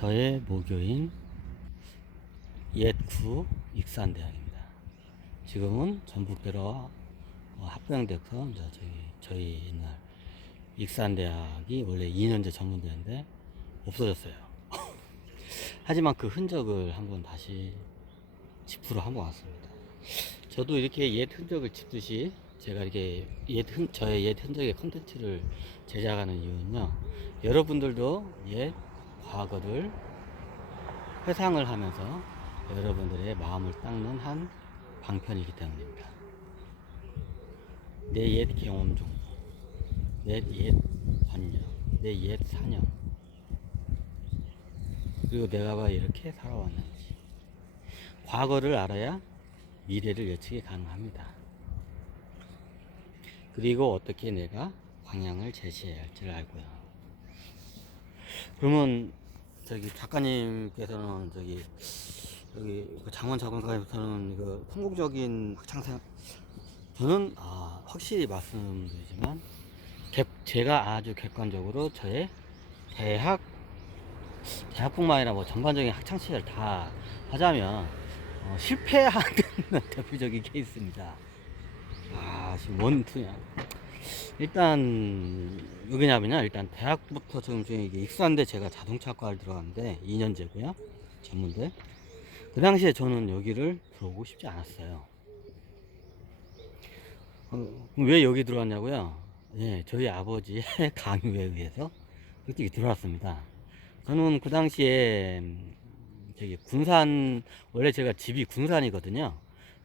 저의 모교인 옛구 익산대학입니다. 지금은 전북대로 합병돼서 이제 저희 옛날 익산대학이 원래 2년제 전문대인데 없어졌어요. 하지만 그 흔적을 한번 다시 짚으러 한번 왔습니다. 저도 이렇게 옛 흔적을 짚듯이 제가 이렇게 저의 옛 흔적의 컨텐츠를 제작하는 이유는요, 여러분들도 옛 과거를 회상을 하면서 여러분들의 마음을 닦는 한 방편이기 때문입니다. 내 옛 경험 중, 내 옛 관념, 내 옛 사념, 그리고 내가 왜 이렇게 살아왔는지. 과거를 알아야 미래를 예측이 가능합니다. 그리고 어떻게 내가 방향을 제시해야 할지를 알고요. 그러면 작가님께서는 여기 장원 작가님께서는 성공적인 학창생, 저는 확실히 말씀드리지만 제가 아주 객관적으로 저의 대학뿐만 아니라 뭐 전반적인 학창 시절 다 하자면 실패하는 대표적인 케이스입니다. 지금 원투냐. 일단 여기냐면요, 일단 대학부터 지금 이게 익산대, 제가 자동차과를 들어갔는데 2년제고요, 전문대. 그 당시에 저는 여기를 들어오고 싶지 않았어요. 왜 여기 들어왔냐고요? 예, 저희 아버지의 강요에 의해서 그렇게 들어왔습니다. 저는 그 당시에 군산, 원래 제가 집이 군산이거든요.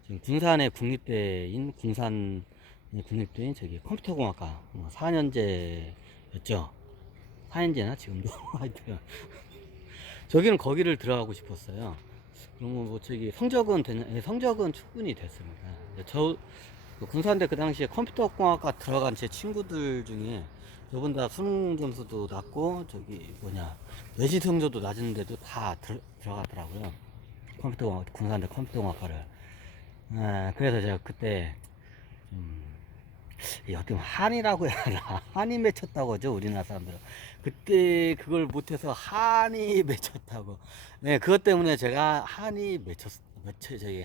지금 군산의 국립대인 컴퓨터공학과 4년제였죠. 4년제나 지금도 하여튼 저기는 거기를 들어가고 싶었어요. 그러면 뭐 성적은 성적은 충분히 됐습니다. 군산대 그 당시에 컴퓨터공학과 들어간 제 친구들 중에 저보다 수능 점수도 낮고 내신 성적도 낮은데도 다 들어가더라고요. 군산대 컴퓨터공학과를. 그래서 제가 그때 어떻게 보면 한이라고 해야 하나, 한이 맺혔다고 하죠, 우리나라 사람들은. 그때 그걸 못해서 한이 맺혔다고. 네, 그것 때문에 제가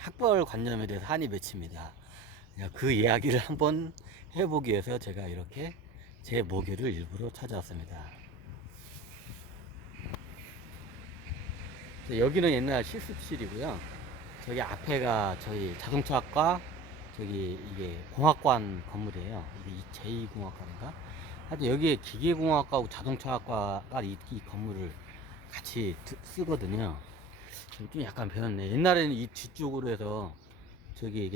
학벌 관념에 대해서 한이 맺힙니다. 그 이야기를 한번 해보기 위해서 제가 이렇게 제 모교를 일부러 찾아왔습니다. 여기는 옛날 실습실이고요. 저기 앞에가 저희 자동차학과, 이게 공학관 건물이에요. 이게 제2공학과인가? 하여튼 여기에 기계공학과하고 자동차학과가 이 건물을 같이 쓰거든요. 좀 약간 변했네. 옛날에는 이 뒤쪽으로 해서 이게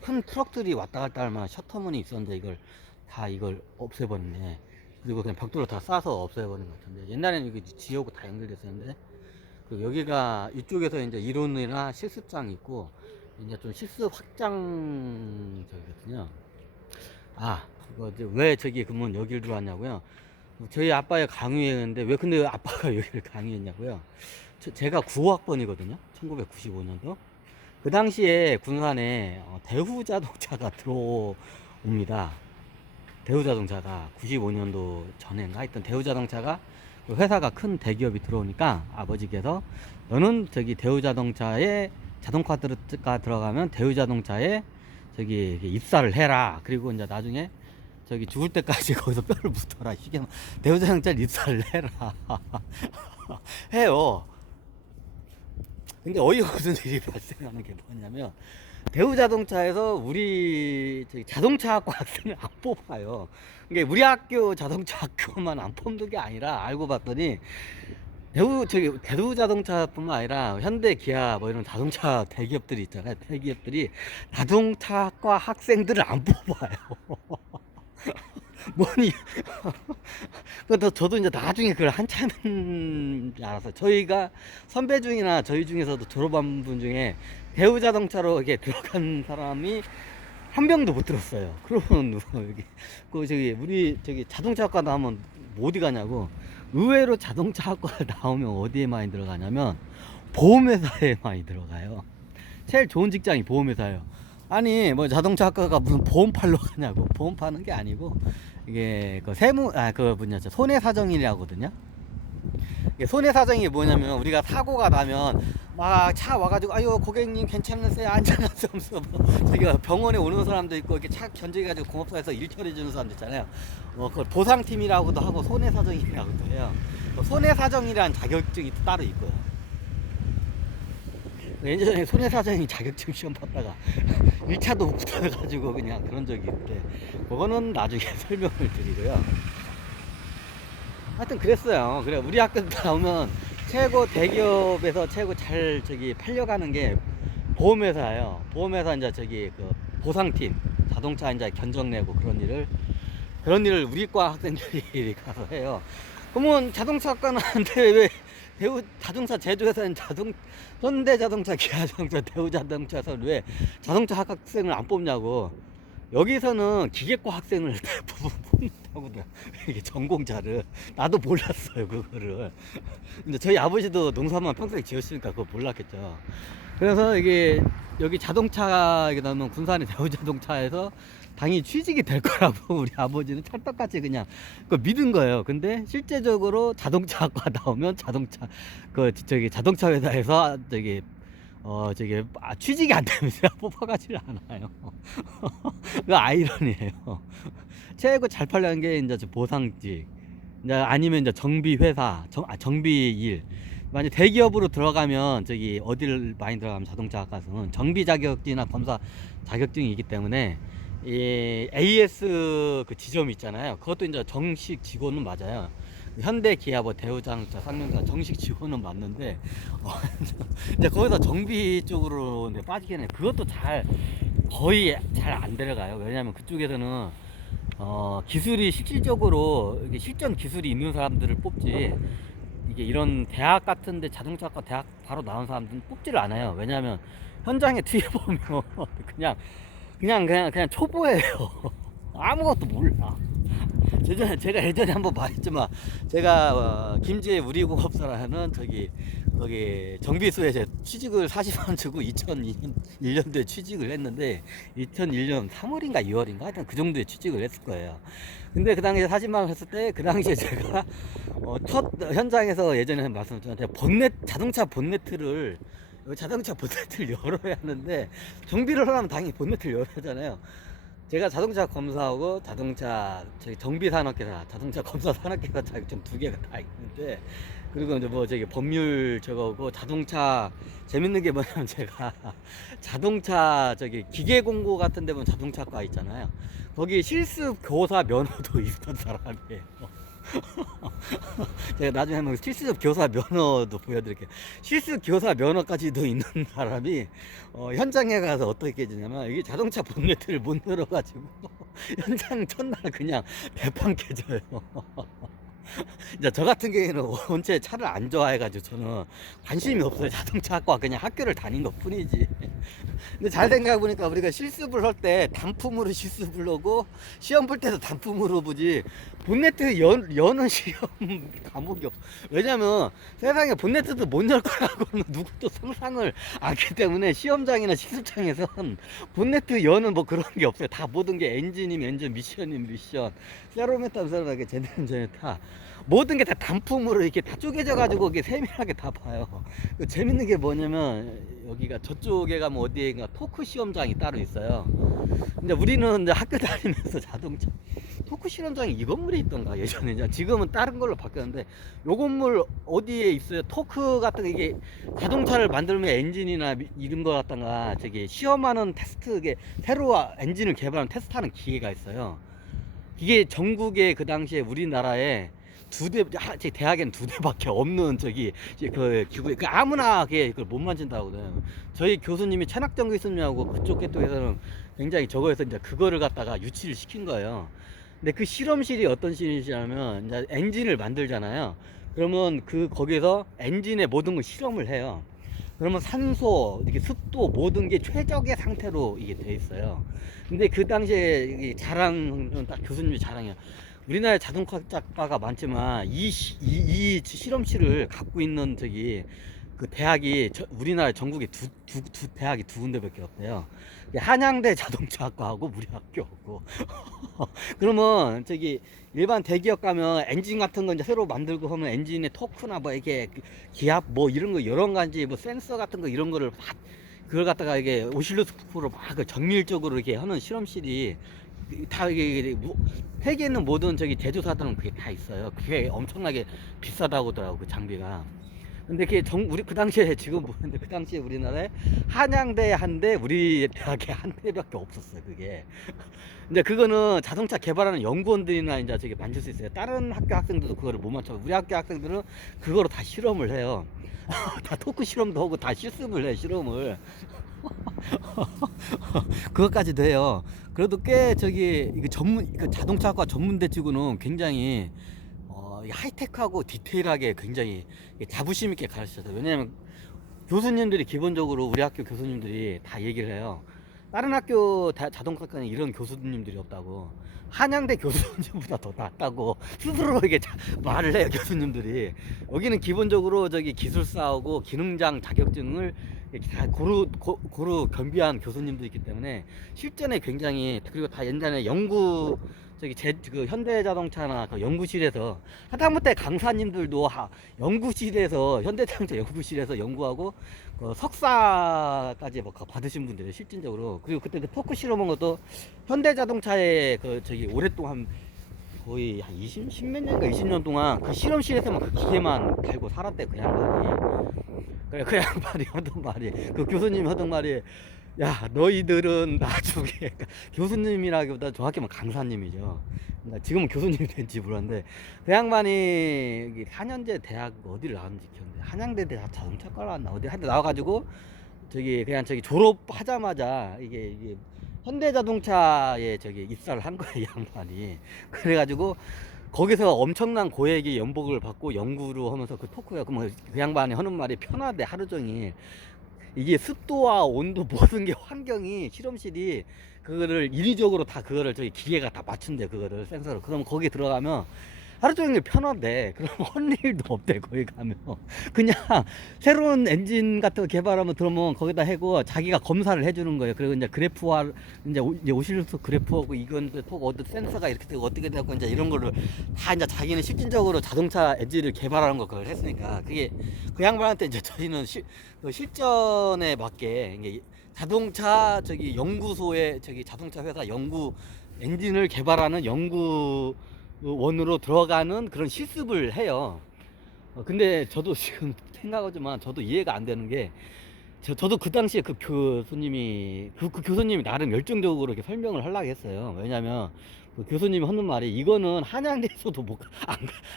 큰 트럭들이 왔다 갔다 할 만한 셔터문이 있었는데 이걸 없애버렸네. 그리고 그냥 벽돌로 다 싸서 없애버린 것 같은데, 옛날에는 이게 지하고 다 연결됐었는데, 여기가 이쪽에서 이제 이론이나 실습장 있고, 이제 좀 실습 확장 저기거든요. 왜 그러면 여기를 들어왔냐고요? 저희 아빠의 강의였는데, 왜 근데 아빠가 여기를 강의했냐고요? 제가 9학번이거든요. 1995년도. 그 당시에 군산에 대우자동차가 들어옵니다. 대우자동차가 95년도 전에인가 하여튼 대우자동차가, 회사가 큰 대기업이 들어오니까 아버지께서 너는 대우자동차에 자동차가 들어가면 대우자동차에 입사를 해라. 그리고 이제 나중에 죽을 때까지 거기서 뼈를 묻어라. 대우자동차에 입사를 해라. 해요. 근데 어이가 없는 일이 발생하는 게 뭐냐면, 대우자동차에서 우리 자동차학과 학생을 안 뽑아요. 그러니까 우리 학교 자동차학교만 안 뽑는 게 아니라, 알고 봤더니 대우자동차뿐만 아니라 현대, 기아 뭐 이런 자동차 대기업들이 있잖아요. 대기업들이 자동차학과 학생들을 안 뽑아요. 뭐니? 저도 이제 나중에 그걸 한참 알아서, 저희가 선배 중이나 저희 중에서도 졸업한 분 중에 대우자동차로 이렇게 들어간 사람이 한 명도 못 들었어요. 그러면 우리 자동차학과 나오면 어디 가냐고. 의외로 자동차학과 나오면 어디에 많이 들어가냐면 보험회사에 많이 들어가요. 제일 좋은 직장이 보험회사예요. 아니 뭐 자동차학과가 무슨 보험 팔러 가냐고. 보험 파는 게 아니고, 이게 손해사정이라고 하거든요. 이게 손해사정이 뭐냐면 우리가 사고가 나면 막 차 와가지고 아유 고객님 괜찮으세요 안전하세요 하면서 뭐 저기가 병원에 오는 사람도 있고 이렇게 차 견적해가지고 공업사에서 일 처리해주는 사람도 있잖아요. 그걸 보상팀이라고도 하고 손해사정이라고도 해요. 손해사정이란 자격증이 또 따로 있고요. 예전에 손해사정이 자격증 시험 봤다가 1차도 못 붙어가지고 그냥 그런 적이 있는데 그거는 나중에 설명을 드리고요. 하여튼 그랬어요. 그래 우리 학교 나오면 최고 대기업에서 최고 잘 저기 팔려가는 게 보험회사예요. 보험회사 이제 저기 그 보상팀 자동차 이제 견적 내고 그런 일을 우리과 학생들이 가서 해요. 그러면 자동차과는한테 왜 대우 자동차 제조회사는 현대자동차, 기아자동차, 대우자동차에서는 왜 자동차 학생을 안 뽑냐고. 여기서는 기계과 학생을 대부분 뽑는다고. 이게 전공자를 나도 몰랐어요 그거를. 근데 저희 아버지도 농사만 평생 지었으니까 그거 몰랐겠죠. 그래서 이게 여기 자동차 이게 나오면 군산의 대우자동차에서 당연히 취직이 될 거라고 우리 아버지는 찰떡같이 그냥 그거 믿은 거예요. 근데 실제적으로 자동차학과 나오면 저기 자동차 회사에서 취직이 안 되면서 뽑아가지를 않아요. 그 아이러니예요. 최고 잘 팔려는 게 이제 보상직, 이제 아니면 이제 정비 회사, 정비 일. 만약 대기업으로 들어가면 저기 어디를 많이 들어가면 자동차 학과에서는 정비 자격증이나 검사 자격증이 있기 때문에 이 AS 그 지점이 있잖아요. 그것도 이제 정식 직원은 맞아요. 현대, 기아, 뭐 대우자동차, 쌍용차 정식 직원은 맞는데 이제 거기서 정비 쪽으로 이제 빠지긴 해. 그것도 거의 잘 안 데려가요. 왜냐하면 그쪽에서는 기술이 실질적으로 이게 실전 기술이 있는 사람들을 뽑지. 이게 이런 대학 같은데 자동차과 대학 바로 나온 사람들은 뽑지를 않아요. 왜냐하면 현장에 투입하면 그냥 초보예요. 아무것도 몰라. 제가 예전에 한번 말했지만 제가 김제 우리공업사라는 거기 정비소에 제 취직을 40만 주고 2001년도에 취직을 했는데 2001년 3월인가 2월인가 하여튼 그 정도에 취직을 했을 거예요. 근데 그 당시에 40만 원 했을 때 그 당시에 제가 첫 현장에서 예전에 말씀드렸는데 자동차 본네트를 열어야 하는데 정비를 하려면 당연히 본네트를 열어야 하잖아요. 제가 자동차 검사하고 정비산업계사, 자동차 검사 산업계사 자격증 2개가 다 있는데, 그리고 이제 뭐 법률 저거고 자동차 재밌는 게 뭐냐면 제가 자동차 기계 공고 같은 데 보면 자동차과 있잖아요. 거기 실습 교사 면허도 있던 사람이에요. 제가 나중에 한번 실습 교사 면허도 보여드릴게요. 실습 교사 면허까지도 있는 사람이 현장에 가서 어떻게 해주냐면 이게 자동차 본네트를 못 열어가지고 현장 첫날 그냥 대판 깨져요. 이제 저 같은 경우에는 원체 차를 안 좋아해가지고 저는 관심이 없어요. 자동차학과 그냥 학교를 다닌 것 뿐이지. 근데 잘 생각해보니까 우리가 실습을 할 때 단품으로 실습을 하고 시험 볼 때도 단품으로 보지 본네트 여는 시험 과목이 없어. 왜냐면 세상에 본네트도 못 열 거라고는 누구도 상상을 않기 때문에 시험장이나 실습장에선 본네트 여는 뭐 그런 게 없어요. 다 모든 게 엔진이면 엔진, 미션이면 미션, 세로메타 세로메타 제네는 제네타 모든 게 다 단품으로 이렇게 다 쪼개져 가지고 이게 세밀하게 다 봐요. 재밌는 게 뭐냐면 여기가 저쪽에 가면 어디에가 토크 시험장이 따로 있어요. 근데 우리는 이제 학교 다니면서 자동차 토크 시험장이 이 건물에 있던가 예전에. 이제 지금은 다른 걸로 바뀌었는데 요 건물 어디에 있어요. 토크 같은 거 이게 자동차를 만들면 엔진이나 이런 거 갖다가 시험하는 테스트, 새로 엔진을 개발하는 테스트하는 기계가 있어요. 이게 전국에 그 당시에 우리나라에 제 대학에는 2대밖에 없는 그 기구, 아무나 그걸 못 만진다고 그래요. 저희 교수님이 천학전 교수님하고 그쪽 계통에서는 굉장히 저거에서 이제 그거를 갖다가 유치를 시킨 거예요. 근데 그 실험실이 어떤 실험실이냐면 이제 엔진을 만들잖아요. 그러면 거기서 엔진의 모든 걸 실험을 해요. 그러면 산소, 이게 습도 모든 게 최적의 상태로 이게 돼 있어요. 근데 그 당시에 자랑은 딱 교수님이 자랑이에요. 우리나라에 자동차과가 많지만 이 실험실을 갖고 있는 그 대학이 우리나라 전국에 두 대학이 두 군데밖에 없대요. 한양대 자동차학과하고 우리 학교고. 그러면 저기 일반 대기업 가면 엔진 같은 거 이제 새로 만들고 하면 엔진의 토크나 뭐 이게 기압 뭐 이런 거 여러 가지 뭐 센서 같은 거 이런 거를 막 그걸 갖다가 이게 오실로스코프로 막 정밀적으로 이렇게 하는 실험실이 다 이게 세계에 있는 모든 저기 제조사들은 그게 다 있어요. 그게 엄청나게 비싸다고 하더라고 그 장비가. 근데 그게 우리 그 당시에 지금 보는데 그 당시에 우리나라에 한양대 한 대, 우리 대학에 한 대밖에 없었어요. 그게. 근데 그거는 자동차 개발하는 연구원들이나 이제 저기 만질 수 있어요. 다른 학교 학생들도 그거를 못 맞춰. 우리 학교 학생들은 그거로 다 실험을 해요. 다 토크 실험도 하고 다 실습을 해 실험을. 그것까지도 해요. 그래도 꽤 저기 이거 그 자동차학과 전문대 치고는 굉장히 하이테크하고 디테일하게 굉장히 자부심 있게 가르쳤어요. 왜냐면 교수님들이 기본적으로 우리 학교 교수님들이 다 얘기를 해요. 다른 학교 자동차과는 이런 교수님들이 없다고. 한양대 교수님보다 더 낫다고 스스로 이게 말을 해요 교수님들이. 여기는 기본적으로 저기 기술사하고 기능장 자격증을 다 고루 겸비한 교수님들이 있기 때문에 실전에 굉장히, 그리고 다 옛날에 연구 저기 그 현대자동차나 그 연구실에서 하다못해 강사님들도 연구실에서 현대자동차 연구실에서 연구하고 석사까지 뭐 받으신 분들이 실질적으로. 그리고 그때 그 토크 실험한 것도 현대자동차에 그 저기 오랫동안 거의 한 10몇 년인가 20년 동안 그 실험실에서만 그 기계만 달고 살았대 그 양반이. 그래 그 양반이 하던 말이, 그 교수님이 하던 말이, 야 너희들은 나중에 교수님이라기보다 정확히 말하면 강사님이죠. 지금은 교수님이 된지 모르는데 그 양반이 4년제 대학 어디를 나왔는지 기억나요. 한양대 대학 자동차과를 나왔나 어디 한데 나와가지고 저기 그냥 저기 졸업하자마자 이게 현대자동차에 저기 입사를 한 거예요 이 양반이. 그래가지고 거기서 엄청난 고액의 연봉을 받고 연구를 하면서 그 토크가 그 양반이 하는 말이 편하대 하루 종일. 이게 습도와 온도 모든 게 환경이 실험실이 그거를 인위적으로 다 그거를 저기 기계가 다 맞춘대 그거를 센서로. 그럼 거기 들어가면 하루 종일 편한데 그럼 할 일도 없대. 거기 가면 그냥 새로운 엔진 같은 거 개발하면 들어오면 거기다 해고 자기가 검사를 해주는 거예요. 그리고 이제 그래프화 이제 오실로스 그래프하고 이건 어떤 센서가 이렇게 되고 어떻게 되고 이제 이런 거를 다 이제 자기는 실질적으로 자동차 엔진을 개발하는 거 그걸 했으니까 그게 그 양반한테 이제 저희는 그 실전에 맞게 이게 자동차 저기 연구소에 저기 자동차 회사 연구 엔진을 개발하는 연구 원으로 들어가는 그런 실습을 해요. 근데 저도 지금 생각하지만 저도 이해가 안 되는 게 저도 그 당시에 그 교수님이 그 교수님이 나름 열정적으로 이렇게 설명을 하려고 했어요. 왜냐면 그 교수님이 하는 말이 이거는 한양대에서도 못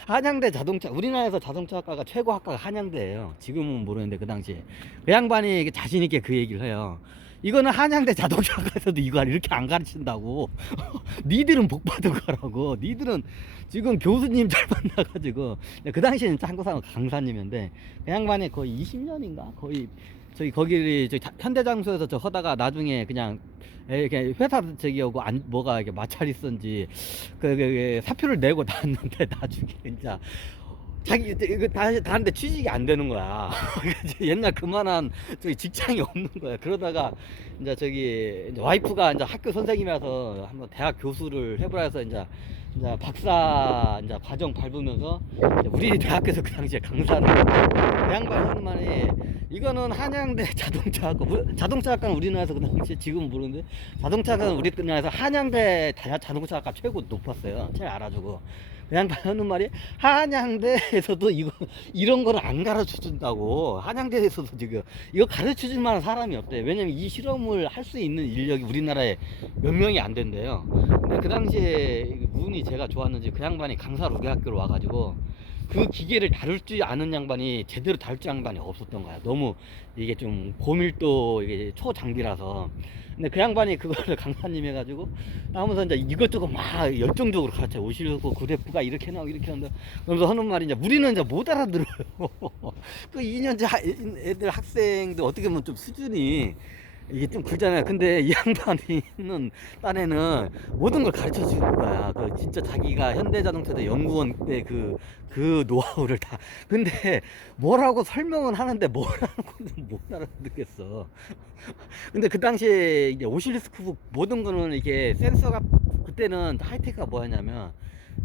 한양대 자동차 우리나라에서 자동차학과가 최고 학과가 한양대예요. 지금은 모르는데 그 당시에 그 양반이 자신 있게 그 얘기를 해요. 이거는 한양대 자동차학과에서도 이걸 이렇게 안 가르친다고. 니들은 복 받은 거라고. 니들은 지금 교수님 잘 만나가지고 그 당시에는 한국사람 강사님인데 그 양반이 거의 20년인가 거의 저기 거기 저기 현대장소에서 저 하다가 나중에 그냥 이렇게 회사 저기 오고 뭐가 이렇게 마찰이 있었는지 그 사표를 내고 나왔는데 나중에 진짜 자기 이거 다른데 취직이 안 되는 거야. 옛날 그만한 저기 직장이 없는 거야. 그러다가 이제 저기 이제 와이프가 이제 학교 선생님이라서 한번 대학 교수를 해보라 해서 이제 박사 이제 과정 밟으면서 이제 우리 대학교에서 그 당시에 강사를 했는데 그 양반이 하는 말이 이거는 한양대 자동차학과는 우리나라에서 그 당시에 지금은 모르는데 자동차학과는 우리나라에서 한양대 자동차학과 최고 높았어요. 제일 알아주고. 그 양반 하는 말이 한양대에서도 이런 거를 안 가르쳐 준다고. 한양대에서도 지금 이거 가르쳐 줄 만한 사람이 없대. 왜냐면 이 실험을 할 수 있는 인력이 우리나라에 몇 명이 안 된대요. 근데 그 당시에 운이 제가 좋았는지 그 양반이 강사로 우리 학교로 와가지고 그 기계를 다룰 줄 아는 양반이 제대로 다룰 줄 아는 양반이 없었던 거야. 너무 이게 좀 고밀도 이게 초장비라서. 근데 그 양반이 그거를 강사님 해가지고 하면서 이제 이것저것 막 열정적으로 가르쳐. 오시려고 그래프가 이렇게 나오고 이렇게 한다. 그러면서 하는 말이 이제 우리는 이제 못 알아들어요. 그 2년째 애들 학생들 어떻게 보면 좀 수준이 이게 좀 굵잖아요. 근데 이 양반이는 딴에는 모든 걸 가르쳐 주는 거야. 그 진짜 자기가 현대자동차도 연구원 때 그 노하우를 다. 근데 뭐라고 설명은 하는데 뭐라는 건지 못 알아듣겠어. 근데 그 당시에 이제 오실리스크 모든 거는 이게 센서가, 그때는 하이테크가 뭐였냐면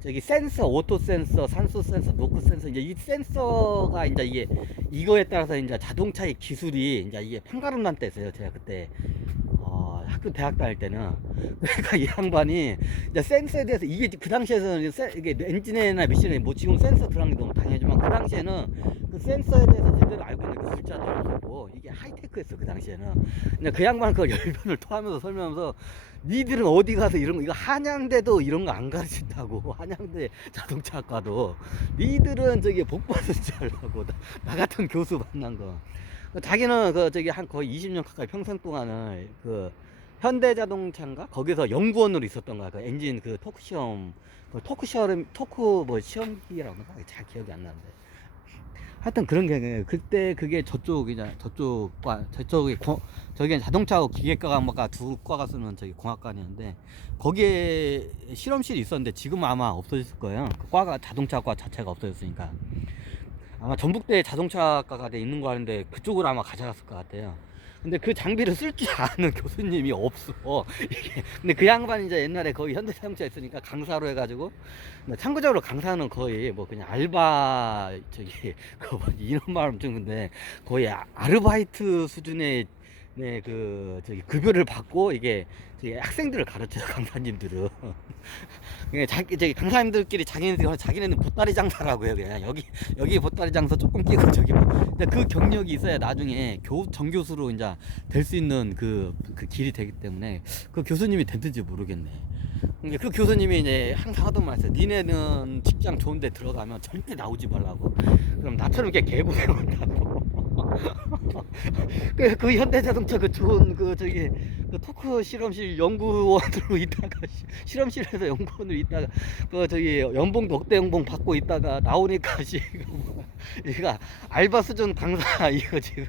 저기 센서, 오토 센서, 산소 센서, 노크 센서, 이제 이 센서가 이제 이게 이거에 따라서 이제 자동차의 기술이 이제 이게 판가름 난 때였어요. 제가 그때 학교 대학 다닐 때는. 그러니까 이 양반이 이제 센서에 대해서, 이게 그 당시에서는 이게 엔진이나 미션에 뭐 지금 센서 들어간 게 너무 당연하지만 그 당시에는 그 센서에 대해서 제대로 알고 있는 그 글자도 없고 이게 하이테크였어 그 당시에는. 근데 그 양반은 그걸 열변을 토하면서 설명하면서, 니들은 어디 가서 이런 거, 이거 한양대도 이런 거 안 가르친다고. 한양대 자동차학과도 니들은 저기 복받은 줄 알라고. 나 같은 교수 만난 거. 자기는 그 저기 한 거의 20년 가까이 평생 동안을 그 현대자동차인가 거기서 연구원으로 있었던 거야. 그 엔진 그 토크 시험, 그 토크 시험, 토크 뭐 시험기라고 하나 잘 기억이 안 나는데. 하여튼 그런 게 그때 그게 저쪽이잖아. 저쪽과 저쪽이 저기 자동차하고 기계과가 두 과가 쓰는 저기 공학관이었는데, 거기에 실험실이 있었는데 지금 아마 없어졌을 거예요. 그 과가 자동차과 자체가 없어졌으니까. 아마 전북대 자동차과가 돼 있는 거 같은데 그쪽으로 아마 가져갔을 것 같아요. 근데 그 장비를 쓸 줄 아는 교수님이 없어. 이게. 근데 그 양반이 이제 옛날에 거의 현대자동차 있으니까 강사로 해가지고, 참고적으로 강사는 거의 뭐 그냥 알바 저기 그 이런 말은 좀, 근데 거의 아르바이트 수준의 네, 그 저기 급여를 받고 이게 저기 학생들을 가르쳐요 강사님들은. 그냥 저기 강사님들끼리 자기네는 보따리 장사라고 해요. 그냥 여기 보따리 장사 조금 끼고 저기 뭐. 근데 그 경력이 있어야 나중에 정교수로 이제 될 수 있는 그 길이 되기 때문에 그 교수님이 됐는지 모르겠네. 그 교수님이 이제 항상 하던 말 있어요. 니네는 직장 좋은데 들어가면 절대 나오지 말라고. 그럼 나처럼 이렇게 개고생한다고. 그 현대자동차 그 좋은 그 저기 그 토크 실험실 연구원으로 있다가 실험실에서 연구원으로 있다가 그 저기 연봉도 억대 연봉 받고 있다가 나오니까 지금 이거 알바 수준 강사 이거 지금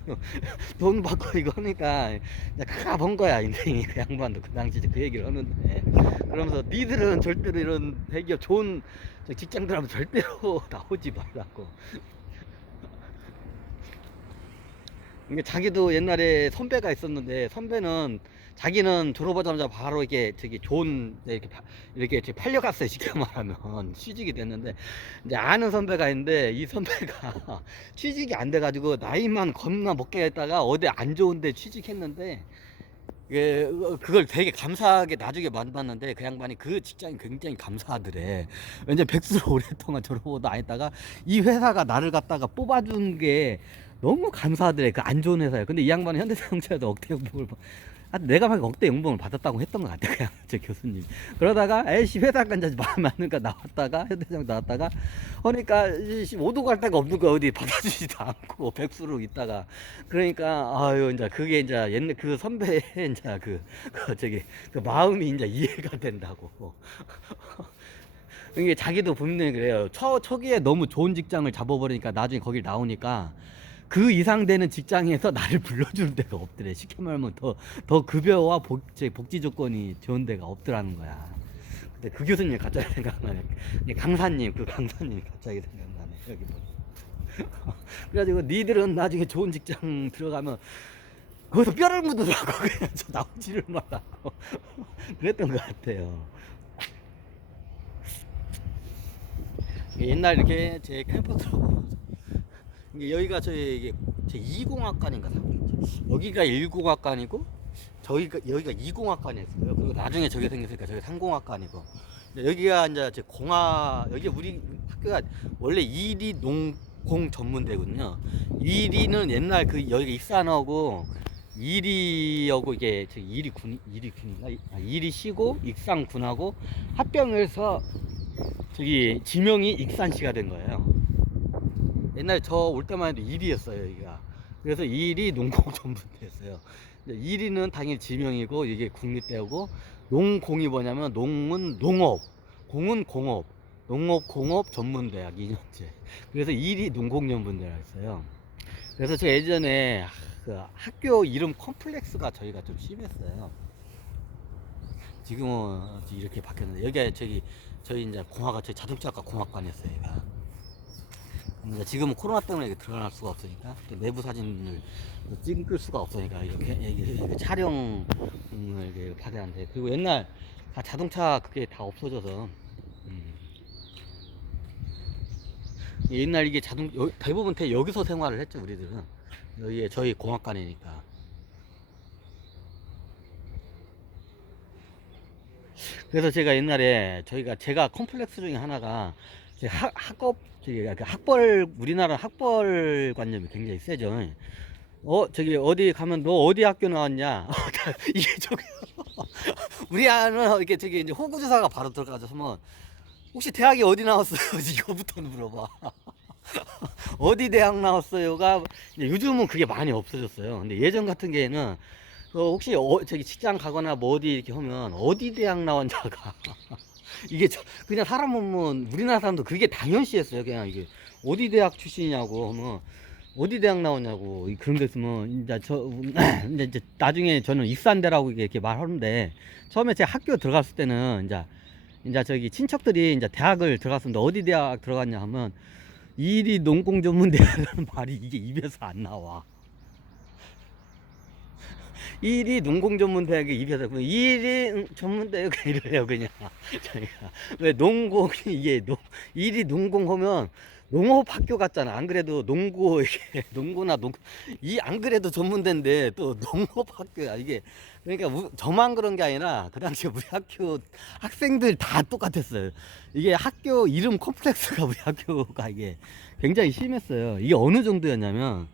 돈 받고 이거 하니까 크가 번 거야 인생이. 그 양반도 그 당시 그 얘기를 하는데, 그러면서 니들은 절대로 이런 대기업 좋은 직장들하면 절대로 나오지 말라고. 이게 자기도 옛날에 선배가 있었는데, 선배는 자기는 졸업하자마자 바로 이렇게 저기 좋은 이렇게 팔려갔어요. 쉽게 말하면 취직이 됐는데, 이제 아는 선배가 있는데 이 선배가 취직이 안 돼가지고 나이만 겁나 먹게 했다가 어디 안 좋은데 취직했는데, 예, 그걸 되게 감사하게 나중에 만났는데 그 양반이 그 직장이 굉장히 감사하더래. 왜냐면 백수로 오랫동안 졸업도 안 했다가 이 회사가 나를 갖다가 뽑아준 게 너무 감사하더래. 그 안 좋은 회사야. 근데 이 양반은 현대자동차에서 억대 연봉을 내가 막 억대 연봉을 받았다고 했던 것 같아. 그냥 제 교수님. 그러다가 에이씨 회사 간자 마음에 안 드니까 나왔다가 현대자동차 나왔다가 하니까 오도 갈 데가 없는 거 어디 받아주지도 않고 백수로 있다가, 그러니까 아유 이제 그게 이제 옛날 그 선배의 이제 저기 그 마음이 이제 이해가 된다고. 이게 자기도 분명히 그래요. 초기에 너무 좋은 직장을 잡아버리니까 나중에 거길 나오니까 그 이상 되는 직장에서 나를 불러주는 데가 없더래. 쉽게 말하면 더 급여와 복지 조건이 좋은 데가 없더라는 거야. 근데 그 교수님이 갑자기 생각나네. 강사님, 그 강사님이 갑자기 생각나네. 여기 뭐. 그래가지고 니들은 나중에 좋은 직장 들어가면 거기서 뼈를 묻으라고 그냥 저 나오지를 말라고. 그랬던 것 같아요. 옛날 이렇게 제 캠퍼스로, 여기가 저희 제 2공학관인가, 여기가 1공학관이고 여기가 2공학관이었어요. 그리고 나중에 저기 생겼으니까 저기 3공학관이고, 여기가 이제 제 여기 우리 학교가 원래 2리 농공 전문대거든요. 2리는 옛날 여기가 익산하고 2리하고 이게 저 2리군인가 2리시고 익산군하고 합병해서 저기 지명이 익산시가 된 거예요. 옛날에 저 올 때만 해도 1위였어요, 여기가. 그래서 1위 농공 전문대였어요. 1위는 당연히 지명이고, 이게 국립대고, 농공이 뭐냐면, 농은 농업, 공은 공업, 농업, 공업 전문대학 2년제. 그래서 1위 농공 전문대라 했어요. 그래서 제가 예전에 그 학교 이름 컴플렉스가 저희가 좀 심했어요. 지금은 이렇게 바뀌었는데 여기가 저희 이제 저희 자동차학과 공학관이었어요. 얘가. 이제 지금은 코로나 때문에 이게 들어갈 수가 없으니까 또 내부 사진을 찍을 수가 없으니까 이게 촬영을 이게 받아야 하는데, 그리고 옛날 다 자동차 그게 다 없어져서 옛날 이게 대부분 여기서 생활을 했죠 우리들은. 여기에 저희 공학관이니까. 그래서 제가 옛날에 제가 컴플렉스 중에 하나가 우리나라 학벌 관념이 굉장히 세죠. 저기 어디 가면 너 어디 학교 나왔냐? 이게 저기 우리 아는 이렇게 이제 호구조사가 바로 들어가서 혹시 대학이 어디 나왔어요? 이거부터 물어봐. 어디 대학 나왔어요가 이제 요즘은 그게 많이 없어졌어요. 근데 예전 같은 경우에는 혹시 저기 직장 가거나 뭐 어디 이렇게 하면 어디 대학 나왔냐가 이게 그냥 사람 보면 우리나라 사람도 그게 당연시했어요. 그냥 이게 어디 대학 출신이냐고 하면 어디 대학 나오냐고 그런 데 있으면 이제 나중에 저는 익산대라고 이렇게 말하는데, 처음에 제가 학교 들어갔을 때는 이제 저기 친척들이 이제 대학을 들어갔었는데 어디 대학 들어갔냐 하면 이리 농공전문대라는 말이 이게 입에서 안 나와. 일이 농공전문대학에 입에서 일이 전문대학 이래요 그냥. 저희가 왜 일이 농공하면 농업학교 같잖아. 안 그래도 농고 이게 농고나 안 그래도 전문대인데 또 농업학교야 이게. 그러니까 저만 그런 게 아니라 그 당시에 우리 학교 학생들 다 똑같았어요. 이게 학교 이름 컴플렉스가 우리 학교가 이게 굉장히 심했어요. 이게 어느 정도였냐면,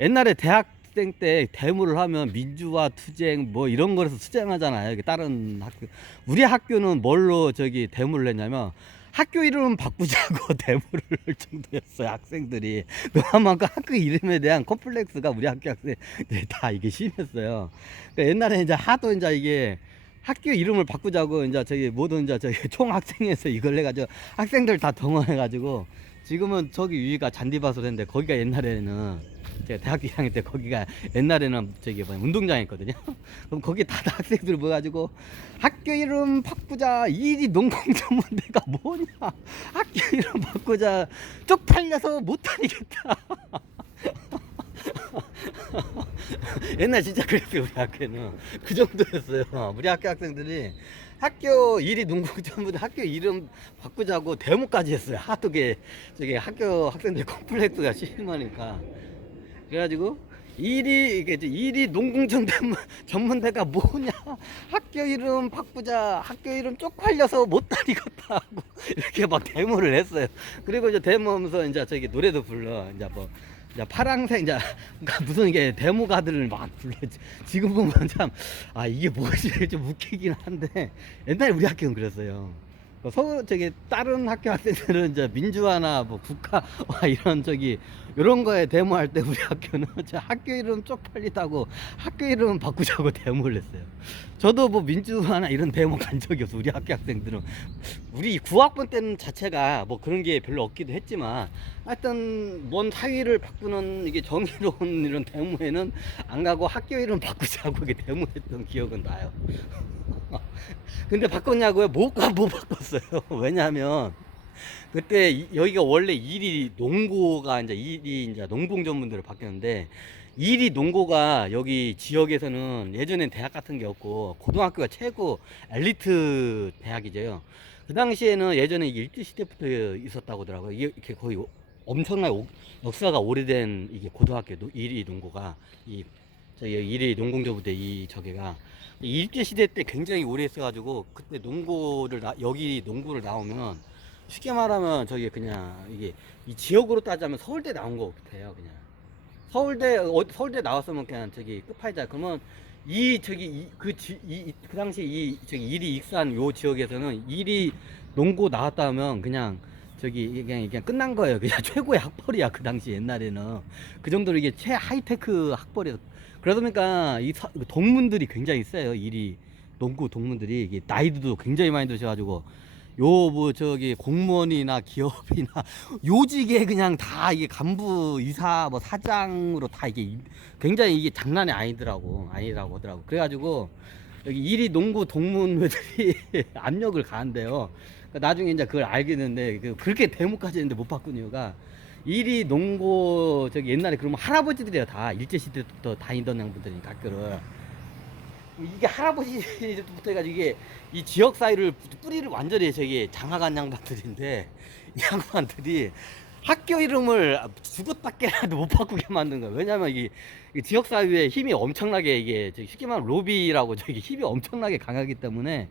옛날에 대학생 때 대무를 하면 민주화 투쟁 뭐 이런 거에서 투쟁하잖아요. 다른 학교. 우리 학교는 뭘로 대무를 했냐면 학교 이름 바꾸자고 대무를 할 정도였어요. 학생들이. 그만큼 학교 이름에 대한 컴플렉스가 우리 학교 학생들이 다 이게 심했어요. 그러니까 옛날에 이제 하도 이게 학교 이름을 바꾸자고 모든 총학생회에서 이걸 해가지고 학생들 다 동원해가지고, 지금은 저기 위가 잔디밭으로 했는데 거기가 옛날에는 제가 대학교 1학년 때 거기가 옛날에는 운동장이었거든요. 그럼 거기 다 학생들 모여가지고 학교 이름 바꾸자, 일이 농공전문대가 뭐냐, 학교 이름 바꾸자, 쪽팔려서 못다니겠다. 옛날 진짜 그랬어요. 우리 학교는 그 정도였어요. 우리 학교 학생들이 학교 일이 농공전문대 학교 이름 바꾸자고 데모까지 했어요. 하도 학교 학생들 컴플렉스가 심하니까. 그래가지고 일이 농공전문대가 뭐냐, 학교 이름 바꾸자, 학교 이름 쪽팔려서 못 다니겠다 하고 이렇게 막 데모를 했어요. 그리고 이제 데모하면서 노래도 불러. 이제 파랑색 그러니까 무슨 이게 데모가들을 막 불러. 지금 보면 이게 뭐지 좀 웃기긴 한데, 옛날에 우리 학교는 그랬어요. 서울 다른 학교 학생들은 민주화나 뭐 국가와 이런 거에 데모할 때 우리 학교는 학교 이름 쪽팔리다고 학교 이름 바꾸자고 데모를 했어요. 저도 뭐 민주화나 이런 데모 간 적이 없어. 우리 학교 학생들은 우리 9학번 때는 자체가 뭐 그런 게 별로 없기도 했지만, 하여튼 뭔 사위를 바꾸는 이게 정의로운 이런 데모에는 안 가고 학교 이름 바꾸자고 이렇게 데모했던 기억은 나요. 근데 바꿨냐고요? 못 바꿨어요. 왜냐하면 그때 여기가 원래 일이 농고가 일이 농공 전문대로 바뀌었는데, 일이 농고가 여기 지역에서는 예전엔 대학 같은 게 없고 고등학교가 최고 엘리트 대학이죠. 그 당시에는 예전에 이게 일제시대부터 있었다고 하더라고요. 이게 거의 엄청나게 역사가 오래된 이게 고등학교 일이 농고가 일이 농공전문대 저게가 일제시대 때 굉장히 오래 있어가지고, 그때 여기 농구를 나오면 쉽게 말하면 그냥 이게 이 지역으로 따지면 서울대 나온 거 같아요. 그냥 서울대 나왔으면 그냥 끝판이자. 그러면 그 당시 일이 익산 요 지역에서는 일이 농고 나왔다 하면 그냥 그냥 끝난 거예요. 그냥 최고의 학벌이야. 그 당시 옛날에는 그 정도로 이게 최하이테크 학벌이었어. 그러다 보니까 동문들이 굉장히 세요. 농구 동문들이 이게 나이도 굉장히 많이 드셔가지고 요 뭐 저기 공무원이나 기업이나 요직에 그냥 다 이게 간부 이사 뭐 사장으로 다 이게 굉장히 이게 장난이 아니라고 하더라고. 그래가지고 여기 이리 농구 동문회들이 압력을 가한대요. 그러니까 나중에 이제 그걸 알게 됐는데 그렇게 대목까지 했는데 못 바꾼 이유가 이리 농고 저기 옛날에 그러면 할아버지들이야 다 일제시대부터 다니던 양분들이니까 학교를 이게 할아버지부터 해가지고 이게 이 지역 사회를 뿌리를 완전히 저기 장악한 양반들인데 이 양반들이 학교 이름을 죽었다깨라도 못 바꾸게 만든 거야. 왜냐면 이 지역 사회에 힘이 엄청나게 이게 저기 쉽게 말하면 로비라고 저기 힘이 엄청나게 강하기 때문에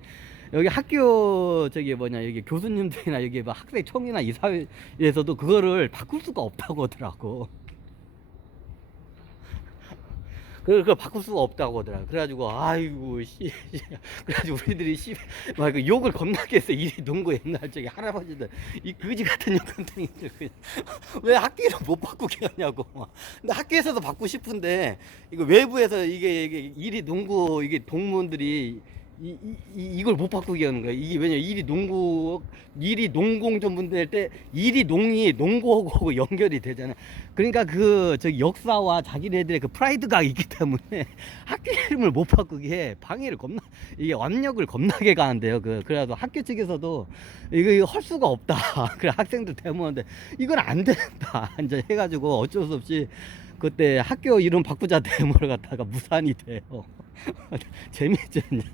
여기 학교 저기 뭐냐 여기 교수님들이나 여기 뭐 학생총이나 이 사회에서도 그거를 바꿀 수가 없다고 하더라고. 그걸 바꿀 수가 없다고 하더라고. 그래가지고 아이고 씨 그래가지고 우리들이 막 욕을 겁나게 했어. 이 농구 옛날 저기 할아버지들 이 거지 같은 욕한탱이들 왜 학교를 못 바꾸게 하냐고. 근데 학교에서도 바꾸고 싶은데 이거 외부에서 이게 일이 농구 이게 동문들이 이걸 못 바꾸게 하는 거야. 이게 왜냐 일이 농공 전문될 때 일이 농이 농구하고 연결이 되잖아. 그러니까 그 저기 역사와 자기네들의 그 프라이드가 있기 때문에 학교 이름을 못 바꾸게 방해를 이게 압력을 겁나게 가는데요. 그래도 학교 측에서도 이거 할 수가 없다. 그래 학생들 데모하는데 이건 안 된다. 이제 해가지고 어쩔 수 없이 그때 학교 이름 바꾸자 데모를 갖다가 무산이 돼요. 재미있죠, 이제.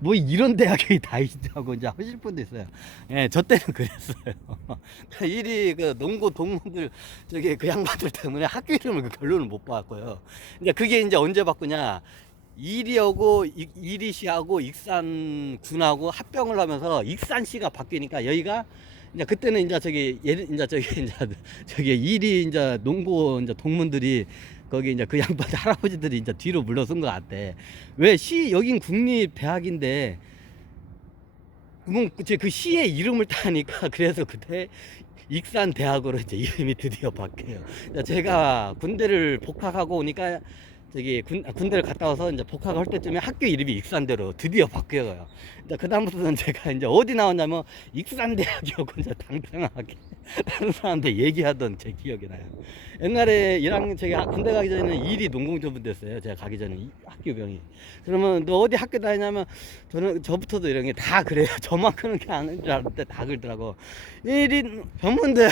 뭐 이런 대학이 다 있자고 이제 하실 분도 있어요. 예, 저 때는 그랬어요. 일이 그 농고 동문들 저기 그 양반들 때문에 학교 이름을 결론을 못 바꿔요. 이제 그게 이제 언제 바꾸냐? 이리하고 이리시하고 익산군하고 합병을 하면서 익산시가 바뀌니까 여기가 이제 그때는 이제 저기 일이 이제 농고 이제 동문들이 거기 이제 그 양반 할아버지들이 이제 뒤로 물러선 것 같대. 왜 여긴 국립대학인데 그 시의 이름을 따니까 그래서 그때 익산대학으로 이제 이름이 드디어 바뀌어요. 제가 군대를 복학하고 오니까 저기 군대를 갔다 와서 이제 복학할 때쯤에 학교 이름이 익산대로 드디어 바뀌어요. 이제 그다음부터는 제가 이제 어디 나왔냐면 익산대학이었고 이제 당당하게 다른 사람들 얘기하던 제 기억이 나요. 옛날에 제가 군대 가기 전에는 일이 농공전문대였어요. 제가 가기 전에 학교병이. 그러면 너 어디 학교 다니냐면 저부터도 이런 게 다 그래요. 저만 그런 게 아닌 줄 알았는데 다 그러더라고. 일이 전문대요.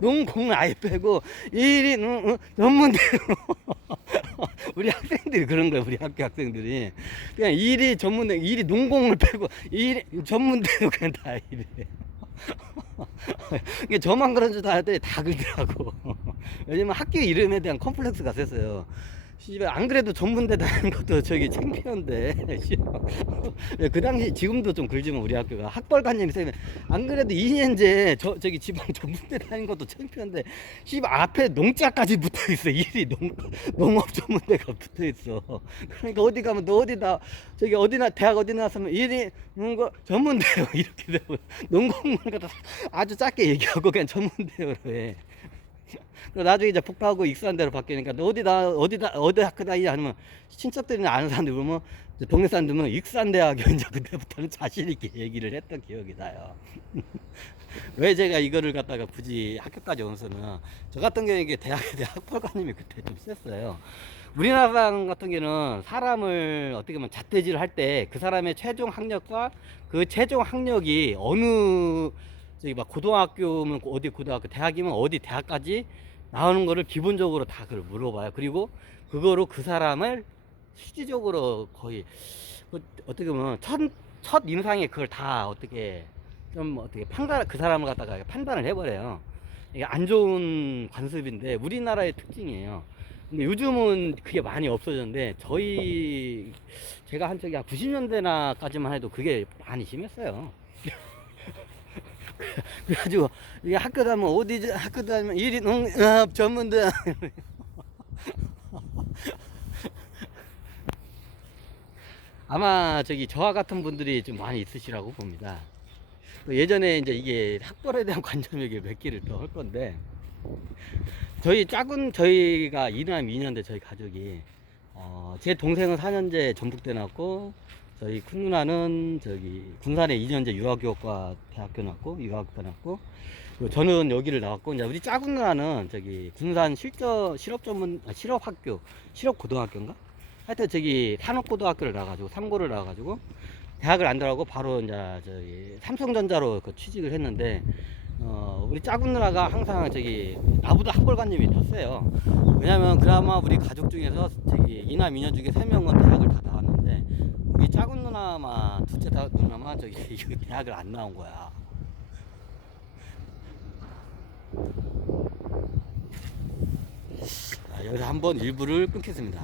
농공 아예 빼고 일이 전문대요. 우리 학생들이 그런 거야. 우리 학교 학생들이 그냥 일이 농공을 빼고 일이 전문대로 그냥 다 이래. 저만 그런 줄 알았더니 다 그러더라고. 왜냐면 학교 이름에 대한 컴플렉스가 셌어요. 안 그래도 전문대 다니는 것도 저기 창피한데 그 당시 지금도 좀 그러지만 우리 학교가 학벌관념이 세면 안 그래도 2년제 저기 지방 전문대 다니는 것도 창피한데 앞에 농자까지 붙어 있어. 일이 농업 전문대가 붙어 있어. 그러니까 어디 가면 너 어디다 저기 어디나 대학 어디 나왔으면 일이 농거 전문대요 이렇게 되고 농공만 갖다 아주 작게 얘기하고 그냥 전문대로 해. 나중에 이제 복학하고 익산 대로 바뀌니까 너 어디 학교 다니냐 하면 친척들이나 아는 사람들 그러면 동네 사람들은 익산대학교 이제 그때부터는 자신있게 얘기를 했던 기억이 나요. 왜 제가 이거를 갖다가 굳이 학교까지 온서는 저 같은 경우에 이게 대학에 대한 학벌관념이 그때 좀 셌어요. 우리나라 사람 같은 경우는 사람을 어떻게 보면 잣대질을 할 때 그 사람의 최종 학력과 그 최종 학력이 어느 저기 막 고등학교면 어디 고등학교, 대학이면 어디 대학까지 나오는 거를 기본적으로 다 그걸 물어봐요. 그리고 그거로 그 사람을 실질적으로 거의 어떻게 보면 첫 인상에 그걸 다 어떻게 그 사람을 갖다가 판단을 해버려요. 이게 안 좋은 관습인데 우리나라의 특징이에요. 근데 요즘은 그게 많이 없어졌는데 제가 한 적이 90년대나까지만 해도 그게 많이 심했어요. 그래가지고 이게 학교 다니면 학교 다니면 일이 농업 전문대 아마 저와 같은 분들이 좀 많이 있으시라고 봅니다. 예전에 이제 이게 학벌에 대한 관점이 몇 개를 더 할 건데 저희가 2남 2년대 저희 가족이 제 동생은 4년제 전북대 나왔고 저희 큰 누나는 저기 군산에 2년제 유아교육과 대학교 나왔고 유아학과 나왔고, 그리고 저는 여기를 나왔고, 이제 우리 작은 누나는 저기 군산 실업 전문 실업 학교, 실업 고등학교인가? 하여튼 저기 산업고등학교를 나와가지고 3고를 나와가지고 대학을 안 들어가고 바로 이제 저기 삼성전자로 그 취직을 했는데, 우리 작은 누나가 항상 저기 나보다 학벌관념이 더 세요. 왜냐면 그나마 우리 가족 중에서 저기 이남 이녀 중에 3명은 대학을 다 나왔는데, 우리 작은 누나만 둘째 누나만 저기 대학을 안 나온 거야. 자, 여기서 한번 일부를 끊겠습니다.